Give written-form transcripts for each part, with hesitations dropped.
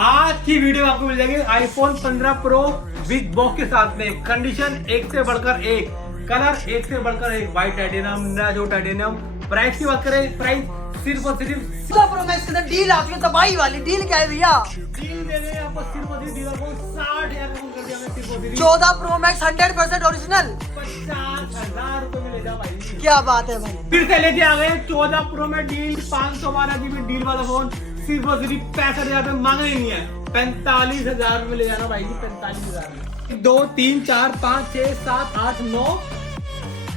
आज की वीडियो में आपको मिल जाएगी आईफोन 15 प्रो विद बॉक्स के साथ में। कंडीशन एक से बढ़कर एक, कलर एक से बढ़कर एक, व्हाइट टाइटेनियम, नाजो टाइटेनियम। प्राइस की बात करें, प्राइस सिर्फ और सिर्फ 14 प्रो मैक्स के अंदर डील आती है, दवाई वाली डील क्या है भैया? डील दे रहे हैं आपको सिर्फ और सिर्फ डीलर को 60,000 कम कर दिया हमने सिर्फ और सिर्फ 14 प्रो मैक्स 100% ओरिजिनल। 50,000 रुपए में ले जा भाई। क्या बात है भाई, फिर से लेके आ गए 14 प्रो में डील, 512 GB डील वाला फोन सिर्फ और सिर्फ 65,000 रुपए मांगा ही नहीं है, 45,000 में ले जाना भाई जी। 45,000 में 2 3 4 5 6 7 8 9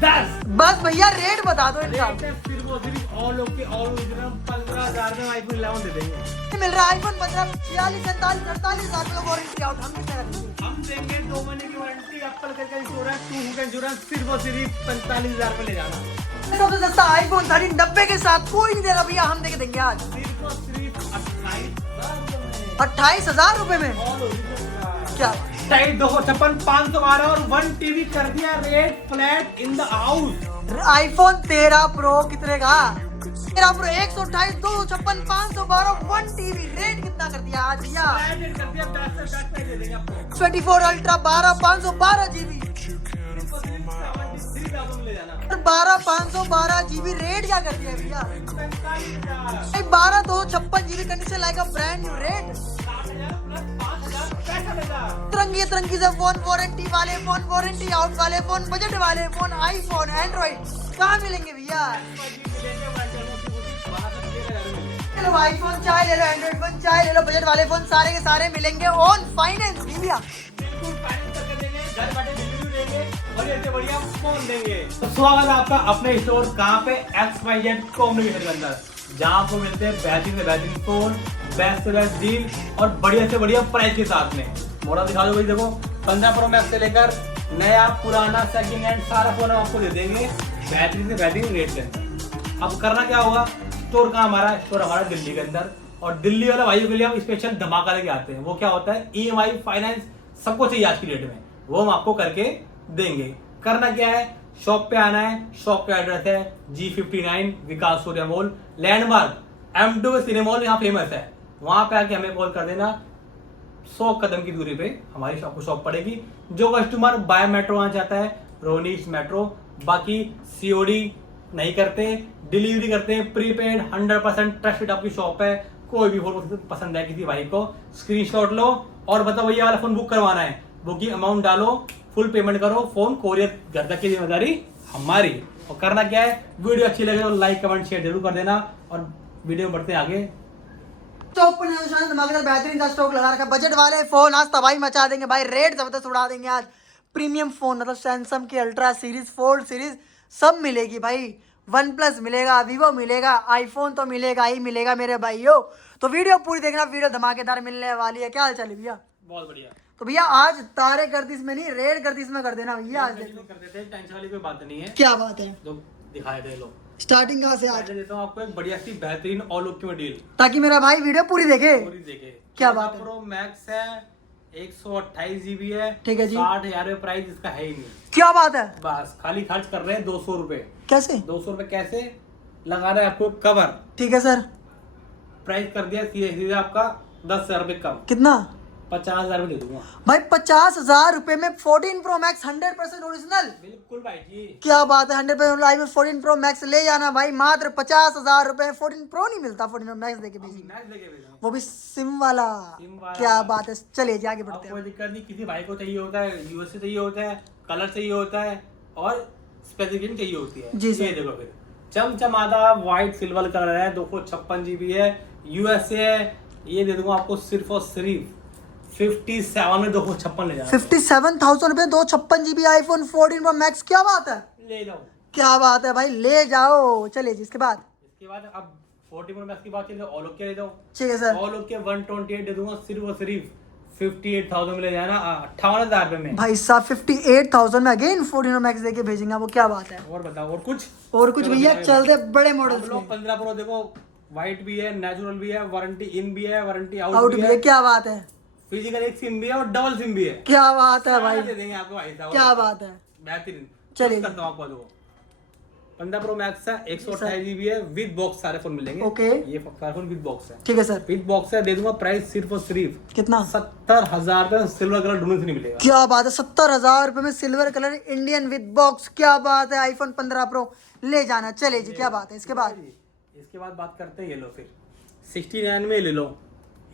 10 बस भैया रेट बता दो इनका। सिर्फ और सिर्फ ऑल ओके ऑल ओरिजिनल 15,000 में आईफोन 11 दे देंगे। मिल रहा है आईफोन 15 46 47 48 लाख का वारंटी आउट। हम कितना देंगे? हम देंगे 2 महीने की वारंटी, एप्पल का इंश्योरेंस, 2 का इंश्योरेंस, सिर्फ और सिर्फ 45,000 में ले जाना। सबसे सस्ता आईफोन 13 90 के साथ कोई नहीं दे रहा भैया, हम देके देंगे आज सिर्फ और सिर्फ 28,000 रुपए में। ऑल ओरिजिनल क्या 256 512 और 1 टीवी कर दिया rate flat in the house. IPhone 13 pro कितने का? 13 प्रो 128 256 512 1 टीवी रेट कितना कर दिया आज भैया? फ्लैट कर दिया, 10 से 10 पैसे देंगे आपको। 24 अल्ट्रा 12 512 जीबी, सिर्फ और सिर्फ 73,000 में ले जाना। 12 512 जीबी रेट क्या कर दिया भैया? 45,000 12 256 जीबी कंडीशन लाएगा ब्रांड न्यू रेट। 60,000 प्लस 5,000 पैसा लेगा। तरंगी तरंगी से फोन, वारंटी वाले फोन, वारंटी आउट वाले फोन, बजट वाले फोन, आईफोन एंड्रॉइड कहाँ मिलेंगे भैया? चलो आईफोन चाहे ले लो, एंड्रॉइड फोन चाहे ले लो, बजट वाले फोन सारे के सारे मिलेंगे ऑन फाइनेंस भैया। बिल्कुल फाइनेंस करके देंगे, घर बैठे डिलीवरी देंगे और ये बढ़िया फोन देंगे। तो स्वागत है आपका अपने स्टोर कहाँ पे, XYZ कम्युनिकेशन के अंदर, जहाँ आपको मिलते हैं बेहतरीन से बेहतरीन फोन, बेस्ट से बेस्ट डील और बढ़िया से बढ़िया प्राइस के साथ में। मॉडल दिखा दो भाई, देखो 15 प्रो मैक्स से लेकर नया पुराना सेकंड हैंड सारा फोन हम आपको दे देंगे बेहतरीन से बेहतरीन रेट के अंदर। अब करना क्या होगा, स्टोर कहाँ हमारा, स्टोर हमारा दिल्ली के अंदर, और दिल्ली वाले भाइयों के लिए हम स्पेशल धमाका लेके आते हैं। वो क्या होता है, EMI फाइनेंस सबको चाहिए आज की डेट में, वो हम आपको करके देंगे। करना क्या है, शॉप पे आना है। शॉप का एड्रेस है G59 विकास सूर्य मॉल, लैंडमार्क M2 सिनेमॉल यहाँ फेमस है। वहां पे आके हमें कॉल कर देना। 100 कदम की दूरी पे हमारी शॉप पड़ेगी। जो कस्टमर बाय मेट्रो आना चाहता है, रोनिक्स मेट्रो, बाकी COD नहीं करते, डिलीवरी करते हैं प्रीपेड, 100% ट्रस्टेड आपकी शॉप है। कोई भी फोन पसंद है किसी भाई को, स्क्रीनशॉट लो और बताओ भैया वाला फोन बुक करवाना है, बुकिंग अमाउंट डालो, फुल पेमेंट करो, फोन कोरियर घर तक की जिम्मेदारी हमारी। और करना क्या है, वीडियो अच्छी लगे तो लाइक कमेंट शेयर जरूर कर देना और वीडियो बढ़ते आगे। स्टॉक पर धमाकेदार बेहतरीन का स्टॉक लगा रखा है। बजट वाले फोन आज तबाही मचा देंगे भाई, रेट जबरदस्त उड़ा देंगे आज। प्रीमियम फोन मतलब सैमसंग की अल्ट्रा सीरीज, फोल्ड सीरीज सब मिलेगी भाई। वन प्लस मिलेगा, वीवो मिलेगा, आईफोन तो मिलेगा ही मिलेगा मेरे भाइयों। तो वीडियो पूरी देखना, वीडियो धमाकेदार मिलने वाली है। क्या हाल चाल है भैया? बहुत बढ़िया। तो भैया आज तारे गर्दिश में नहीं, रेड गर्दिश में कर देना भैया आज। कर देते हैं, टेंशन वाली कोई बात नहीं है। क्या बात है, तो दिखाए दे लो। स्टार्टिंग कहाँ से आज? पहले देता हूँ आपको एक बढ़िया सी बेहतरीन ऑल ओके में डील, ताकि मेरा भाई वीडियो पूरी देखे। पूरी देखे। क्या बात है? प्रो मैक्स है, 128 GB है, ठीक है जी। 60,000 रुपए प्राइस इसका है ही नहीं। क्या बात है, बस खाली खर्च कर रहे हैं 200 रुपए। कैसे? 200 रुपए कैसे लगा रहे हैं आपको कवर। ठीक है सर। प्राइस कर दिया सीधे सीधे आपका 10,000 रुपए कम, कितना? 50,000 दे दूंगा भाई 50,000 रुपए में 14 प्रो मैक्स 100% ओरिजिनल। बिल्कुल भाई जी। क्या बात है, 100% लाइव में 14 प्रो मैक्स ले जाना भाई, मात्र 50,000 रुपए में 14 प्रो नहीं मिलता, 14 प्रो मैक्स देके भेजिए, मैक्स लेके भेजा। वो भी सिम वाला। सिम वाला। क्या बात है, चलिए जी आगे बढ़ते अब हैं। कोई दिक्कत नहीं, किसी भाई को चाहिए होता है यूएसए चाहिए होता है, कलर चाहिए होता है और स्पेसिफिकेशन चाहिए होती है। जी सर। ये देखो फिर चमचमादा व्हाइट सिल्वर कलर है, 256 GB है, यूएसए है। ये दे दूंगा आपको सिर्फ और सिर्फ 57 में 256 ले जाना। 57,000 रुपए 256 GB आईफोन 14 प्रो मैक्स। क्या बात है, ले जाओ। क्या बात है भाई, ले जाओ। चलिए जी इसके बाद। इसके बाद अब 14 प्रो मैक्स की बात चलिए, ऑल ओके ले जाओ। ठीक है सर। ऑल ओके 128 दे दूंगा सिर्फ और सिर्फ 58,000 में ले जाना, 58,000 रुपए में। भाई साहब 58,000 में अगेन 14 प्रो मैक्स देके भेजेंगे, वो क्या बात है। और बताओ और कुछ भैया चलते बड़े मॉडल्स लोग में। 15 प्रो देखो, व्हाइट भी है, नेचुरल भी है, वारंटी इन भी है, वारंटी आउट आउट भी भी है। है, क्या बात है, फिजिकल एक सिम भी है और डबल सिम भी है। क्या बात है सारा भाई, दे देंगे आपको भाई साहब। क्या बात है। बेहतरीन। चलिए। करता हूँ आपको, देखो 15 प्रो मैक्स है, 128GB है, विद बॉक्स सारे फोन मिलेंगे। ओके। ये सारे फोन विद बॉक्स है। ठीक है सर। विद बॉक्स है, दे दूंगा प्राइस सिर्फ और सिर्फ कितना? 70,000 रुपए। सिल्वर कलर ढूंढने से नहीं मिलेगा। क्या बात है, 70,000 रुपए में silver colour Indian with box, क्या बात है। आईफोन 15 प्रो ले जाना। चले जी, क्या बात है। इसके बाद बात करते हैं, ये लो फिर 69 में ले लो,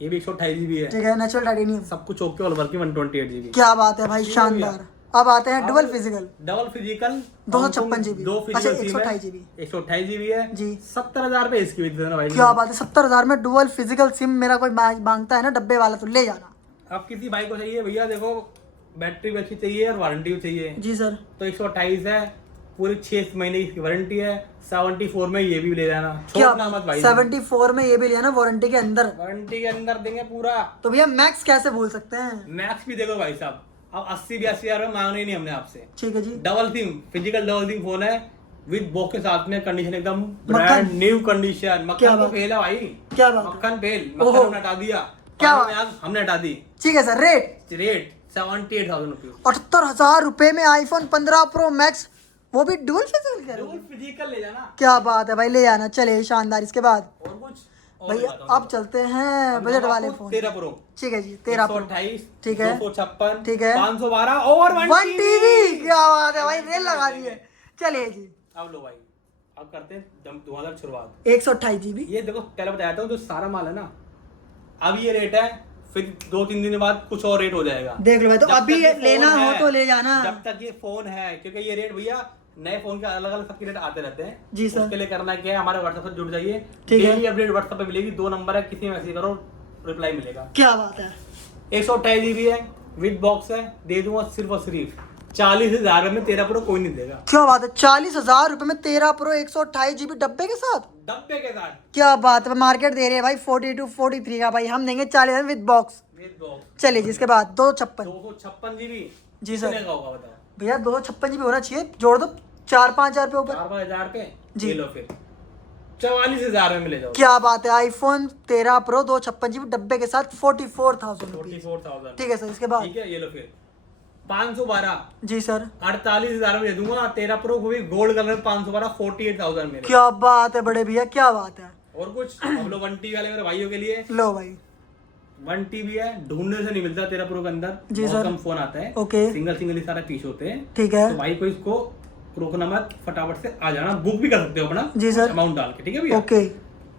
ये भी 128GB है। ठीक है, नेचुरल टाइटेनियम, सब कुछ ओके, ऑल वर्किंग, 128GB। क्या बात है भाई, शानदार। अब आते हैं डबल फिजिकल 256GB, 2 अच्छा फिजिकल 128GB, 128GB है जी। 70,000 रुपए इसकी भी दे देना भाई। क्या बात है, 70,000 में डुअल फिजिकल सिम मेरा कोई मांगता है ना डब्बे वाला, तो ले जाना। अब किसी भाई को चाहिए भैया, देखो बैटरी भी अच्छी चाहिए और वारंटी भी चाहिए, जी सर। तो 128 है, पूरी 6 महीने की वारंटी है। 74 में ये भी ले जाना, क्या छोड़ना मत भाई। 74 में ये भी लिया ना, वारंटी के अंदर। वारंटी के अंदर देंगे पूरा। तो भैया मैक्स कैसे भूल सकते हैं? मैक्स भी देखो भाई साहब, अब 80-82 हजार मांगने नहीं हमने आपसे। ठीक है जी। Double SIM, physical double SIM phone है, विद बॉक्स के साथ में, कंडीशन एकदम मक्खन। Brand new condition. क्या मक्खन तो बात? फेल है भाई, क्या बात है? मक्खन फेल, ओहो। मक्खन हमने हटा दिया। क्या पानी बात? में आग हमने हटा दी। ठीक है सर। रेट रेट 78,000 रुपये। 78,000 रुपए में आईफोन 15 प्रो मैक्स, वो भी डुअल फिजिकल कह रहे हो? फिजिकल ले जाना। क्या बात है भाई, ले जाना। चले, शानदार। इसके बाद और कुछ भैया अब चलते हैं बजट वाले फोन। 13 प्रो, ठीक है जी, 13 प्रो, 128, ठीक है, 256, ठीक है, 512 और 1 टीवी। क्या बात है भाई, रेल लगा दी है। चलिए जी, अब लो भाई, अब करते हैं तुम्हारा शुरुआत। 128GB। ये देखो, पहले बताया था जो सारा माल है ना, अब ये रेट है, फिर 2-3 दिन बाद कुछ और रेट हो जाएगा। देख लो भाई, तो जब अभी तक ये लेना फोन हो है, तो ले जाना। जब तक ये फोन है, क्योंकि ये रेट भैया नए फोन के अलग अलग सबके रेट आते रहते हैं जी सर। उसके लिए करना क्या है, हमारे व्हाट्सएप से जुड़ जाइए। ठीक है। डेली अपडेट व्हाट्सएप पे मिलेगी, 2 नंबर है, किसी मैसेज करो रिप्लाई मिलेगा। क्या बात है। 128GB है, विद बॉक्स है, दे दूंगा सिर्फ और सिर्फ 40,000 में। 13 प्रो कोई नहीं देगा। क्या बात है, 40,000 रुपए में 13 प्रो 128GB डब्बे के साथ। डब्बे के साथ क्या बात है, मार्केट दे रहे हैं भाई 42-43 का, भाई हम देंगे 40,000 विद बॉक्स। With box. चलिए जी, इसके बाद 256। 256GB जी सर। कितने का होगा बताओ भैया 256GB होना चाहिए, जोड़ दो 4-5 हजार पे ऊपर। 4-5 हजार पे जी। ले लो फिर 44,000 में ले जाओ। क्या बात है, आईफोन 13 प्रो 256GB डब्बे के साथ 44,000 रुपीज। 44,000। ठीक है सर। इसके बाद ठीक है, ये लो फिर 512, जी सर। 48,000 में दे दूंगा। 13 प्रो को भी गोल्ड कलर 512, 48,000 में। क्या बात है बड़े भैया, क्या बात है। और कुछ हम लोग 1 TB वाले मेरे भाइयों के लिए, लो भाई 1 TB है, ढूंढने से नहीं मिलता 13 प्रो के अंदर। जी बहुत सर। कम फोन आता है, ओके। सिंगल ही सारा पीस होते हैं। ठीक है तो भाई को इसको रोकना मत, फटाफट से आ जाना। बुक भी कर सकते हो अपना जी सर। अमाउंट डाल के, ठीक है भैया। ओके।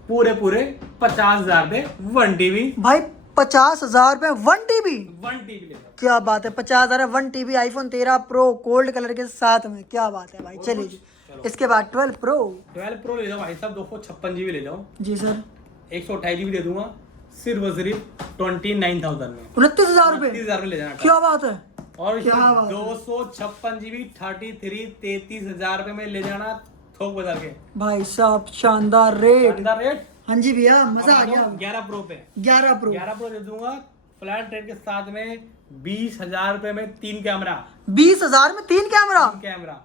पूरे 50,000 पे 1 TB। भाई 50,000 रुपए 1 TB। 1 TB ले लो। क्या बात है, 50,000 1 TB iPhone 13 pro gold colour के साथ में, क्या बात है भाई। चलिए जी, इसके बाद 12 प्रो। 12 प्रो ले जाओ भाई साहब, 256GB ले जाओ। जी सर। 128GB दे दूंगा सिर्फ और सिर्फ 29,000 में। 29,000 रुपए। 30,000 में ले जाना। क्या बात है। और क्या बात है। 256GB 33,000 रुपए में ले जाना, थोक बाजार के। भाई साहब शानदार रेट। शानदार रेट। हाँ जी भैया, मजा आ गया। 11 प्रो पे 11 प्रो। 11 प्रो दे दूंगा फ्लैट रेट के साथ में 20,000 रुपए में 3 कैमरा। 20,000 में 3 कैमरा।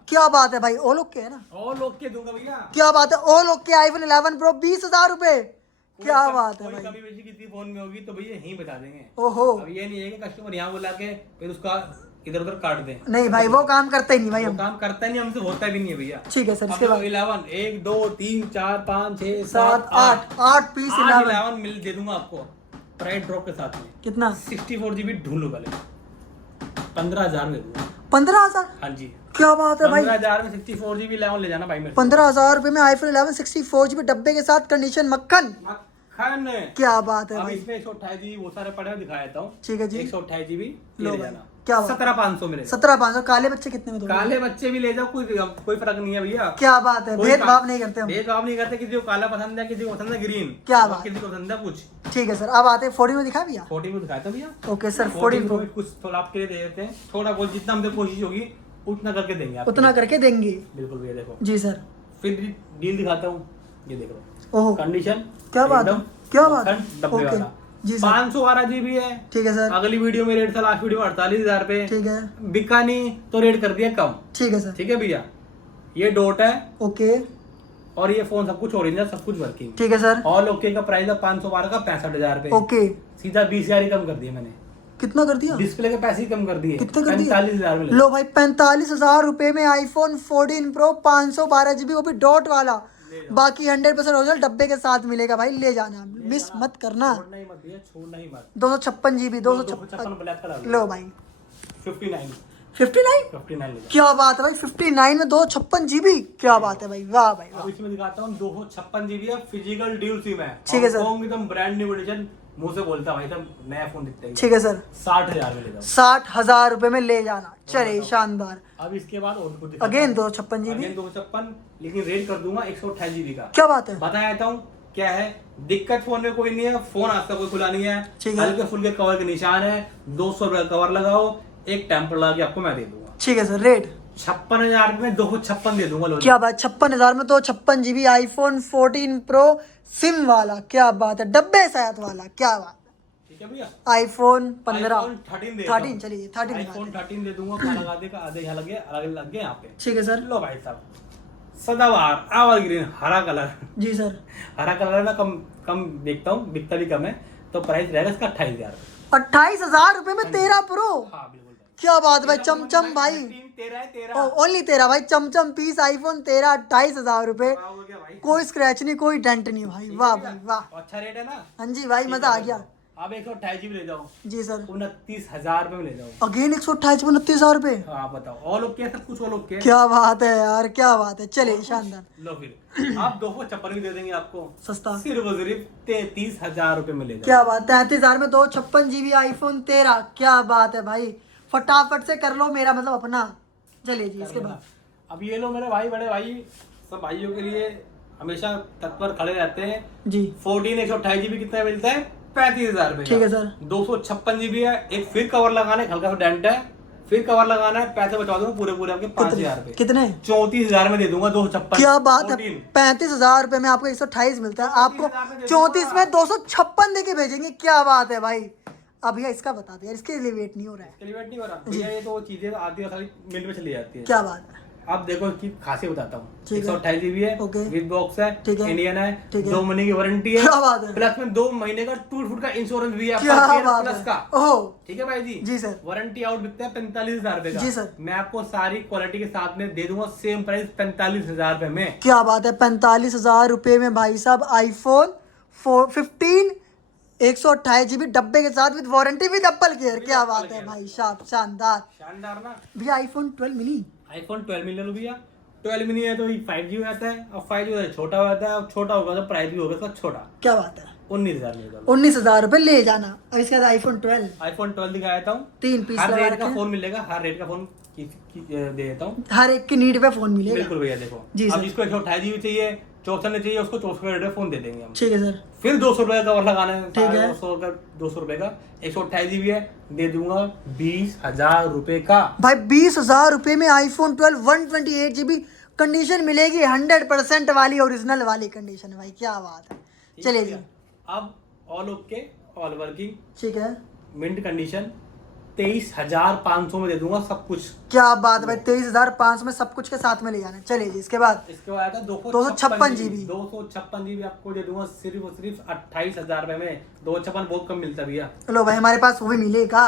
क्या बात है भाई, ऑल ओके है ना। और लोग के दूंगा भैया। क्या बात है, ऑल ओके आईफोन 11 प्रो 20,000 रुपए। क्या बात है कोई भाई। कमी बेची किसी फोन में होगी तो भैया यहीं बता देंगे। ओहो। अब ये नहीं है कि कस्टमर यहाँ बुला के फिर उसका इधर उधर काट दें। नहीं भाई, वो काम करते ही नहीं भाई वो हम। काम करता नहीं, हमसे होता भी नहीं है भैया। ठीक है सर। इसके बाद 11 1 2 3 4 5 6 7 7 8 पीस 11 मिल दे दूंगा आपको प्राइस ड्रॉप के साथ में। कितना? 64GB ढूंढ लो पहले, 15,000 में दूंगा। 15,000। हाँ जी, क्या बात है भाई। 15,000 में 64GB 11 ले जाना भाई मेरे। 15,000 रुपए में आईफोन 11 64GB डब्बे के साथ, कंडीशन मक्खन। मक्खन। क्या बात है अब भाई। इसमें 128GB वो सारे पड़े हुए दिखा देता हूँ। ठीक है जी। 128GB लो ले भाई। जाना। क्या बात है। 17,500 में ले जाओ। 17,500। काले बच्चे कितने में दोगे? काले बच्चे भी ले जाओ, कोई फर्क नहीं है भैया। क्या बात है, कोई भेदभाव नहीं करते हम। भेदभाव नहीं करते, किसी को काला पसंद है, किसी को पसंद है ग्रीन, क्या बात। किसी को पसंद है कुछ। ठीक है सर। अब आते हैं 40 में, दिखा भैया। 40 में दिखाता भैया। Okay sir. 40 40 में कुछ थोड़ा आपके लिए दे देते हैं, थोड़ा बहुत जितना हमसे कोशिश होगी उतना करके देंगे आपको। उतना करके देंगे। बिल्कुल भैया। देखो जी सर। फिर डील दिखाता हूँ, ये देख लो ओहो, कंडीशन। क्या बात है, क्या बात है। डब्बे ओके वाला जी सर। 512GB है। ठीक है सर। अगली वीडियो में रेट था, लास्ट वीडियो में 48,000 पे। ठीक है। बिका नहीं तो रेट कर दिया कम। ठीक है सर। ठीक है भैया। ये डॉट है ओके। और ये फोन सब कुछ ओरिजिनल, सब कुछ वर्किंग। ठीक है सर। ऑल ओके का प्राइस है 512 का 65,000 पे। ओके। सीधा 20,000 ही कम कर दिया मैंने। कितना कर दिया? डिस्प्ले के पैसे ही कम कर दिए। कितने कर दिए? 45,000 में ले लो भाई 45,000 रुपए में आईफोन 14 प्रो 512 GB, वो भी डॉट वाला, बाकी 100% ओरिजिनल डब्बे के साथ मिलेगा भाई। ले जाना, मिस मत करना। छोड़ना ही मत भैया, छोड़ना ही मत। 256 GB, 256 ब्लैक कलर। लो भाई 59 59 ले जाओ। क्या बात है भाई, 59 में 256 GB, क्या बात है भाई, वाह भाई वाह। अब इसमें दिखाता हूँ 256 GB है, फिजिकल ड्यूल सिम है। ठीक है सर। एकदम ब्रांड न्यू एडिशन, मुंह से बोलता भाई एकदम नया फोन दिखता है। ठीक है सर। 60,000 में ले जाओ। 60,000 रुपए में ले जाना, चले शानदार। अब इसके बाद और कुछ अगेन 256 GB, 256, लेकिन रेट कर दूंगा 128 GB का। क्या बात है। बता देता हूँ क्या है दिक्कत। फोन में कोई नहीं है, फोन आज तक कोई खुला नहीं है। ठीक है। हल्के फुल्के कवर के निशान है। 200 रुपए कवर लगाओ, एक टेम्पर लगा के आपको मैं दे दूंगा। ठीक है सर। रेट 56,000 में 256 दे दूंगा। क्या बात, 56,000 में 256 GB आईफोन 14 प्रो सिम वाला, क्या बात है, डब्बे साथ वाला, क्या बात। ठीक है भैया। आईफोन 15 आईफोन 13 चलिए 13 आईफोन 13 दे दूंगा। कहाँ लगा देगा, आधे यहाँ लगे, अलग लग गए यहाँ पे। ठीक है सर। लो भाई साहब, सदाबहार एवरग्रीन हरा कलर। जी सर। हरा कलर में कम देखता हूँ, बिकता भी कम है, तो प्राइस रहेगा इसका 28,000। 28,000 रुपए में 13 प्रो, हाँ बिल्कुल। क्या बात है भाई। चमचम भाई, 13 ओनली 13 भाई, चमचम पीस आईफोन 13, 28,000 रुपए, हो गया भाई। कोई स्क्रैच नहीं, कोई डेंट नहीं भाई, वाह भाई वाह। अच्छा रेट है ना। हाँ जी भाई, मजा आ गया। अब 128 GB ले जाओ। जी सर। 29,000 रुपए में ले जाओ। अगेन 128 में 29,000 रुपए, हाँ बताओ, और लोग क्या, सब कुछ और लोग क्या। क्या बात है यार, क्या बात है, चले शानदार। लो फिर आप 256 भी दे देंगे आपको सस्ता, सिर्फ और सिर्फ 33,000 रुपए में ले जाओ। क्या बात, 33,000 में 256 GB आईफोन 13, क्या बात है भाई। फटाफट से कर लो मेरा मतलब अपना। चलिए जी, इसके बाद अब ये लो मेरे भाई, बड़े भाई, सब भाइयों के लिए हमेशा तत्पर खड़े रहते हैं जी। 14 128 GB कितना मिलता है? 35,000 रुपए। ठीक है सर। 256 GB है, एक फिर कवर लगाना है, हल्का सा डेंट है, फिर कवर लगाना है, पैसे बचा दूंगा पूरे आपके 5,000 रुपए। कितने? 34,000 में दे दूंगा 256। क्या बात है, 35,000 रुपए में आपको 128 मिलता है, आपको 34 में 256 देके भेजेंगे, क्या बात है भाई। अब भैया इसका बता दो यार, इसके लिए वेट नहीं हो रहा है। एलिवेट नहीं हो रहा भैया, ये तो चीजें आती है सारी मिनट में चली जाती है। क्या बात है। अब देखो इसकी खासियत बताता हूँ। ठीक है। 128 GB है, ओके। विद बॉक्स है, ठीक है। इंडियन है, ठीक है। 2 महीने की वारंटी है, क्या बात है। प्लस में 2 महीने का टूट फुट का इंश्योरेंस भी है क्या बात प्लस है। का। ओहो, ठीक है भाई जी। जी सर। वारंटी आउट बिकता है 45,000 रुपए का। जी सर। मैं आपको सारी क्वालिटी के साथ में दे दूंगा सेम प्राइस 45,000 रुपए में। क्या बात है, 45,000 रुपए में भाई साहब आईफोन 15 128 GB डब्बे के साथ with warranty with Apple care, क्या बात है भाई साहब, शानदार। शानदार ना। भैया आईफोन 12 मिनी, आईफोन 12 मिली लो भैया। 12 मिनी है तो 5G हो जाता है, और 5G होता है छोटा हो जाता है, और छोटा होगा तो प्राइस भी होगा इसका छोटा। क्या बात है। 19,000 में जाओ। 19,000 रुपए ले जाना। और इसके बाद आईफोन 12 आईफोन 12 दिखा देता हूँ। 3 पीस हर लगा रेट का रखे फोन मिलेगा, हर रेट का फोन दे देता हूँ। हर एक की नीड पे फोन मिलेगा। बिल्कुल भैया देखो, जी अब सर। जिसको 128 GB चाहिए, 64 चाहिए, उसको 64 रेट में फोन दे देंगे हम। ठीक है सर। फिर 200 रुपए का कवर लगाना है, ठीक है। 200 रुपए का 128 GB है, दे दूंगा 20,000 रुपए का। भाई 20,000 रुपए में आईफोन 12 128 GB कंडीशन मिलेगी, 100% वाली ओरिजिनल वाली कंडीशन, भाई क्या बात है। ठीक चलिए है जी। भैया। अब ऑल ओके, ऑल वर्किंग, ठीक है। मिंट कंडीशन, 23,500 में दे दूंगा सब कुछ। क्या बात है भाई, 23,500 में सब कुछ के साथ में ले जाना। चलिए जी, इसके बाद इसके बाद आता है 256 GB। 256 GB आपको दे दूंगा सिर्फ और सिर्फ 28,000 रुपए में। 256 बहुत कम मिलता है भैया। लो भाई, हमारे पास वो भी मिलेगा,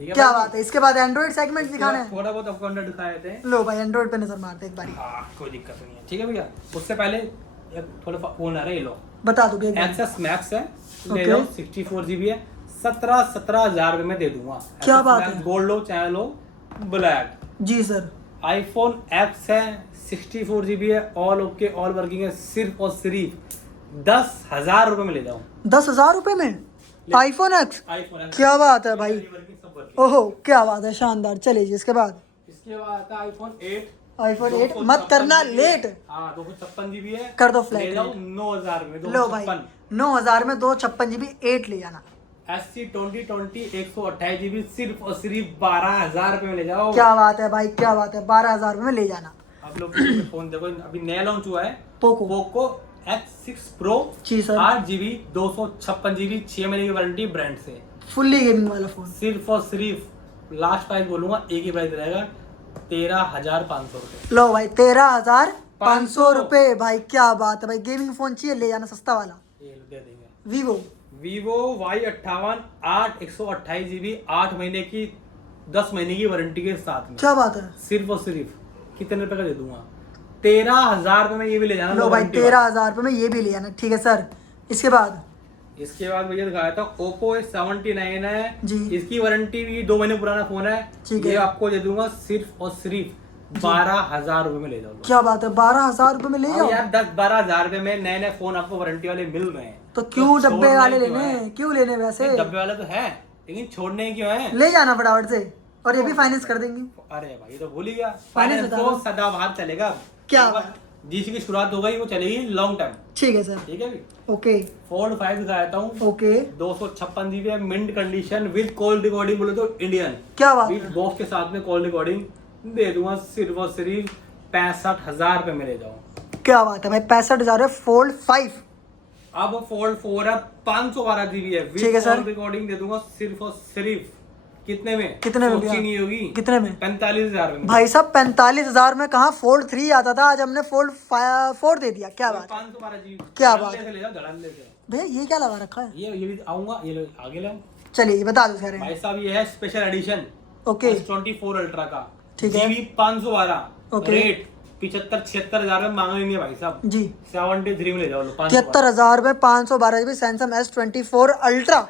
ठीक है क्या भाई। बात है। इसके बाद एंड्रॉइड सेगमेंट दिखाना है। थोड़ा बहुत आपको अंडर दिखाए थे। लो भाई, एंड्रॉइड पे नजर मारते एक बारी। हाँ कोई दिक्कत नहीं है, ठीक है भैया। उससे पहले एक थोड़ा फोन आ रहा है, ये लो बता दो भैया। एक्सेस मैक्स है, ले ओके। लो 64 GB है, 17,000 रुपए में दे दूंगा। क्या Access बात Max है। गोल्ड लो चाहे लो ब्लैक। जी सर। आईफोन एक्स है, 64 GB है, ऑल ओके ऑल वर्किंग है, सिर्फ और सिर्फ 10,000 रुपए में ले जाओ। 10,000 रुपए में आईफोन एक्स, आईफोन एक्स क्या बात है भाई। वर्किंग सब वर्किंग। ओहो, क्या बात है, शानदार। चलिए जी, इसके बाद इसके बाद आता है आईफोन 8। आईफोन 8 मत करना लेट, हाँ 256 GB है, कर दो फ्लैट ले जाओ रेट। 9,000 में। लो भाई 9,000 में 256 GB 8 ले जाना। SC 2020 128 GB सिर्फ और सिर्फ 12,000 रुपए में ले जाओ। क्या बात है भाई, क्या बात है, 12,000 में ले जाना। आप लोग फोन देखो, अभी नया लॉन्च हुआ है पोको X6 Pro। जी सर। 8GB 256 GB 6 महीने की वारंटी ब्रांड से, फुल्ली गेमिंग वाला फोन। सिर्फ और सिर्फ लास्ट प्राइस बोलूंगा, एक ही प्राइस रहेगा 13,500 रुपए। लो भाई 13,500 रुपए, भाई क्या बात है भाई। गेमिंग फोन चाहिए, ले जाना सस्ता वाला। ये दे देंगे। वीवो Vivo Y58 8/128 GB 8 महीने की 10 महीने की वारंटी के साथ में। क्या बात है, सिर्फ और सिर्फ कितने रुपए का दे दूंगा? 13,000 रुपए में ये भी ले जाना। लो भाई 13,000 रुपये में ये भी ले आना। ठीक है सर, इसके बाद भैया दिखाया था Oppo A79 है जी। इसकी वारंटी भी 2 महीने पुराना फोन है। ठीक ये है। आपको दे दूंगा सिर्फ और सिर्फ 12,000 रुपए में ले जाओ। क्या बात है, 12,000 रुपये में ले जाओ यार 10-12,000 रुपए में नए नए फोन आपको वारंटी वाले मिल रहे हैं। तो क्यों डब्बे छोड़ने वाले क्यों लेने, है? क्यों लेने वैसे? डब्बे वाले तो है लेकिन छोड़ने क्यों है? ले जाना फटाफट से, और ये भी फाइनेंस कर देंगे। अरे भाई तो भूल ही गया। फाइनेंस फाइनेंस बता तो दो। सदाबहार चलेगा। क्या एक बार जिसकी शुरुआत हो गई वो चलेगी लॉन्ग टाइम। ठीक है सर, ठीक है भी। ओके फोल्ड 5 दिखाता हूँ। ओके। 256 GB है, mint condition with call recording बोले तो इंडियन। क्या बात विद है, बॉक्स के साथ में कॉल रिकॉर्डिंग दे दूंगा सिर्फ और सिर्फ 65,000 रुपए में ले जाओ। क्या बात है भाई, 65,000 है फोल्ड 5। अब फोल्ड 4 है 512 GB है ठीक है विद सर। कॉल रिकॉर्डिंग दे दूंगा सिर्फ और सिर्फ कितने में? कितने में सोची भैया? नहीं होगी। कितने में? 45,000 में। भाई साहब 45,000 में कहाँ फोल्ड 3 आता था, आज हमने फोल्ड 4 दे दिया। क्या बात है, 512 GB। क्या बात धड़ल्ले से ले जाओ, धड़ल्ले से। भैया ये क्या लगा रखा है? ये भी आऊंगा, ये लो आगे ले आओ। चलिए ये बता दो कह रहे हैं। भाई साहब ये है special edition okay S24 ultra का। ठीक है। GB 512 okay. रेट 75-76,000 में मांग लेंगे भाई साहब। जी 73 में ले जाओ लो। 73,000 में 512 GB सैमसंग S24 अल्ट्रा।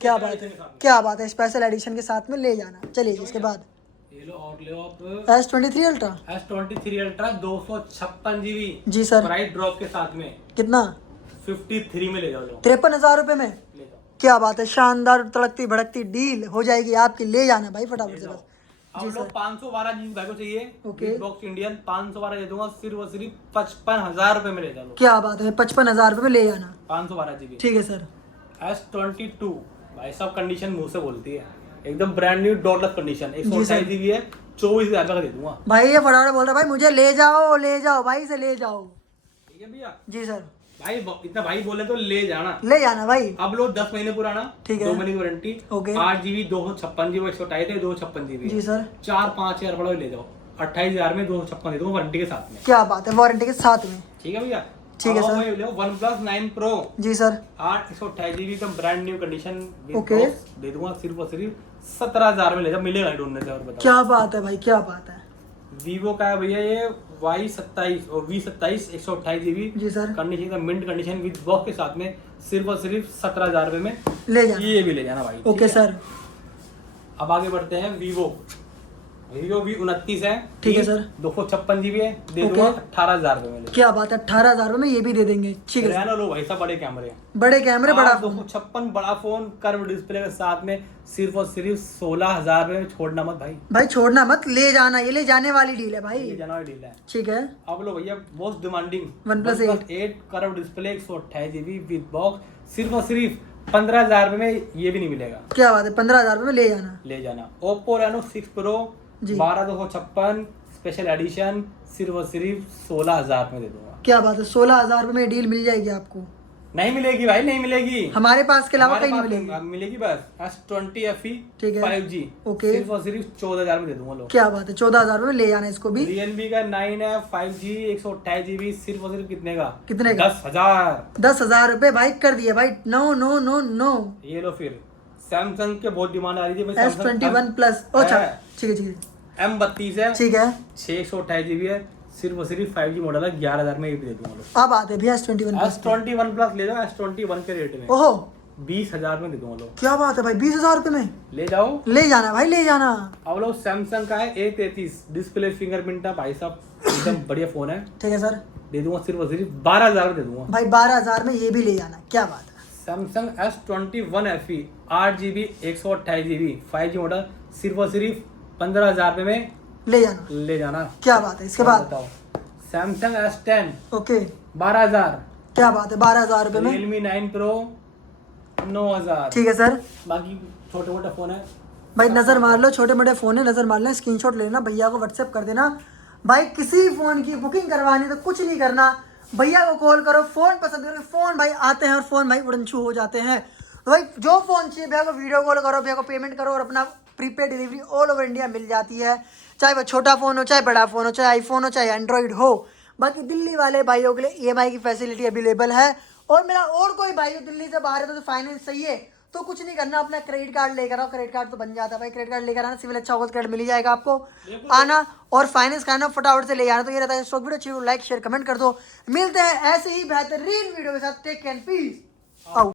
क्या बात है, क्या बात है, स्पेशल एडिशन के साथ में ले जाना। चलिए जी, इसके बाद ये लो और ले आप S23 ultra. S23 ultra 256 GB जी सर, प्राइस ड्रॉप के साथ में कितना? 53 में ले जाओ लो। 53,000 रुपये में। ले जाओ। क्या बात है, शानदार तड़कती भड़कती डील हो जाएगी आपकी। ले जाना भाई फटाफट से बस। अब लोग 512 GB भाई को चाहिए। ओके। बॉक्स इंडियन 512 दे दूंगा सिर्फ और सिर्फ 55,000 रुपए में ले जाओ। क्या बात है, 55,000 रुपये में ले जाना। 512 GB ठीक है सर, S22 भाई साहब कंडीशन मुंह से बोलती है, एकदम ब्रांड न्यू डॉटलेस कंडीशन। जी सर। 128 GB है, 24,000 का दे दूंगा। भाई ये फटाफट बोल रहा है भाई मुझे ले जाओ, ले जाओ भाई से ले जाओ। ठीक है भैया। जी सर, भाई इतना भाई बोले तो ले जाना। ले जाना भाई। अब लो 10 महीने पुराना। ठीक है। 2 महीने की वारंटी। ओके। 8 GB 256 GB 128 है, 256 GB जी सर, 4-5 हजार बड़ा ले जाओ। 28,000 में 256 दे दूंगा वारंटी के साथ में। क्या बात है, वारंटी के साथ में। ठीक है भैया। ठीक है अब सर। भाई लो OnePlus 9 Pro जी सर, 128 GB एकदम ब्रांड न्यू कंडीशन ओके। दे दूंगा सिर्फ और सिर्फ 17,000 में ले जाओ। मिलेगा ढूंढने से। और बताओ क्या बात है भाई, क्या बात है। वीवो का है भैया ये Y27 और V27 128 GB जी सर, कंडीशन का मिंट कंडीशन विद बॉक्स के साथ में सिर्फ और सिर्फ 17,000 रुपए में ले जाना। ये भी ले जाना भाई। ओके ठीक है? सर, अब आगे बढ़ते हैं वीवो V29 है। ठीक है सर। 256 GB है, दे ओके। दूंगा 18,000 रुपए में। क्या बात है, 18,000 रुपये में ये भी दे देंगे। ठीक है सर। रहना लो भाई साहब, बड़े कैमरे बड़े कैमरे, बड़ा फोन। 256 बड़ा फोन कर्व डिस्प्ले के साथ में सिर्फ और सिर्फ 16,000 रुपए में। छोड़ना मत भाई, भाई छोड़ना मत, ले जाना। ये ले जाने वाली डील है ये भाई। जाना डील है। ठीक है, अब लो भैया most demanding OnePlus 8 curve display 128 GB with box सिर्फ और सिर्फ 15,000 रुपए में ये भी नहीं मिलेगा। क्या बात है, 15,000 रुपये में ले जाना। ले जाना। Oppo Reno 6 Pro जी। 12,256 स्पेशल एडिशन सिर्फ और सिर्फ 16,000 में दे दूंगा। क्या बात है, 16,000 रुपये में डील मिल जाएगी आपको। नहीं मिलेगी भाई, नहीं मिलेगी। हमारे पास के अलावा हमारे कहीं नहीं पास मिलेगी। मिलेगी बस S20 FE ठीक है। 5G okay. सिर्फ और सिर्फ 14,000 में दे दूंगा लोग। क्या बात है, 14,000 रुपये में ले जाना इसको भी। Realme का 9 है 5G 128 GB सिर्फ और सिर्फ कितने का? कितने का? 10,000। 10,000 रुपये भाई कर दिए भाई। No no no no. ये लो फिर सैमसंग के बहुत डिमांड आ रही थी। S21 plus. अच्छा ठीक है, ठीक है, M32 है, ठीक है। 628 GB है, सिर्फ और सिर्फ 5G मॉडल है, 11,000 में ये भी दे दूंगा लोग। अब आते हैं भैया S21 प्लस। S21 प्लस ले जाओ S21 के रेट में ओहो 20,000 में दे दूंगा लोग। क्या बात है भाई, 20,000 रुपये में ले जाओ। ले जाना भाई, ले जाना। अब लोग सैमसंग का है A33 डिस्प्ले फिंगरप्रिंट है भाई साहब, एकदम बढ़िया फोन है। ठीक है सर, दे दूंगा सिर्फ और सिर्फ 12,000 में दे दूंगा। भाई 12,000 में ये भी ले जाना। क्या बात है। Samsung S21 FE 8 GB 128 GB 5G model सिर्फ और सिर्फ 15,000 रुपये में ले जाना। ले जाना। क्या बात है। इसके बाद बताओ सैमसंग S10 ओके, 12,000। क्या बात है, 12,000 रुपये में। Realme 9 Pro 9,000। ठीक है सर, बाकी छोटे मोटे फोन है भाई नज़र मार लो, छोटे मोटे फ़ोन है, नज़र मार लेना, स्क्रीनशॉट लेना, भैया को व्हाट्सएप कर देना। भाई किसी फ़ोन की बुकिंग करवानी तो कुछ नहीं करना, भैया को कॉल करो, फ़ोन पसंद करो, फ़ोन भाई आते हैं और फ़ोन भाई उड़नछू हो जाते हैं। तो भाई जो फ़ोन चाहिए भैया को वीडियो कॉल करो, भैया को पेमेंट करो और अपना prepaid delivery all over India मिल जाती है। चाहे वो छोटा फ़ोन हो, चाहे बड़ा फ़ोन हो, चाहे आईफोन हो, चाहे एंड्रॉइड हो। बाकी दिल्ली वाले भाइयों के लिए EMI की फैसिलिटी अवेलेबल है और मेरा और कोई भाई जो दिल्ली से बाहर है तो फाइनेंस सही है तो कुछ नहीं करना, अपना क्रेडिट कार्ड लेकर आओ, क्रेडिट कार्ड तो बन जाता है भाई, क्रेडिट कार्ड लेकर आना, सिविल अच्छा होगा तो क्रेडिट मिल ही जाएगा आपको, आना और फाइनेंस कराना फटाफट से ले आना। तो ये रहता है स्टॉक वीडियो, अच्छी लाइक शेयर कमेंट कर दो, मिलते हैं ऐसे ही बेहतरीन वीडियो के साथ, टेक केयर, पीस आउट।